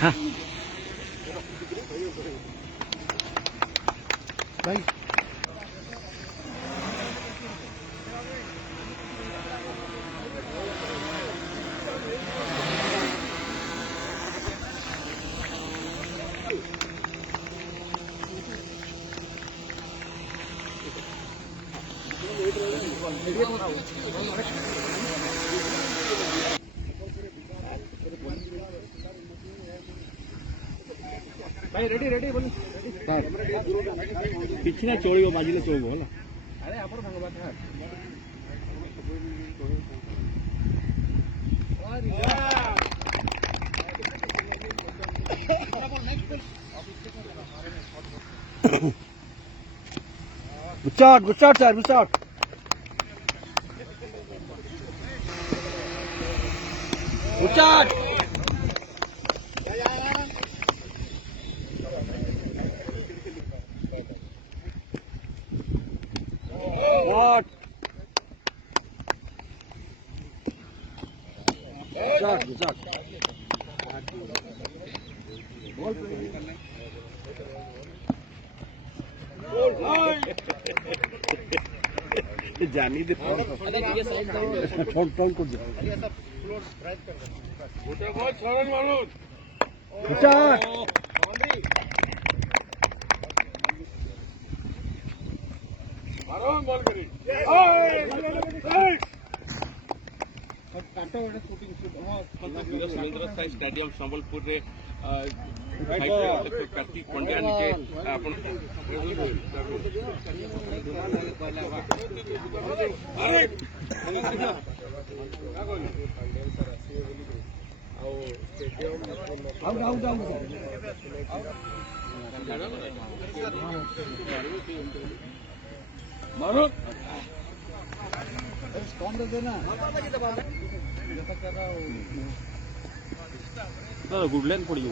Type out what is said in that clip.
हाँ भाई भाई रेडी रेडी बोल सर पिछला चोळीगो बाजूला चोळगो होला अरे आपण भांगबा था good shot sir, good shot. Good shot. What? Good shot, good shot. Ball जानी दे फोन फोन कर दे छोटे बॉल छड़न मालूम बेटा मारो बॉल करी ओए काटा वाला शूटिंग शूट मतलब वीरेंद्र साई स्टेडियम संबलपुर रे कार्तिक पंड्या के आपण अरे मारो कौन दे देना गुडलैंड पड़ी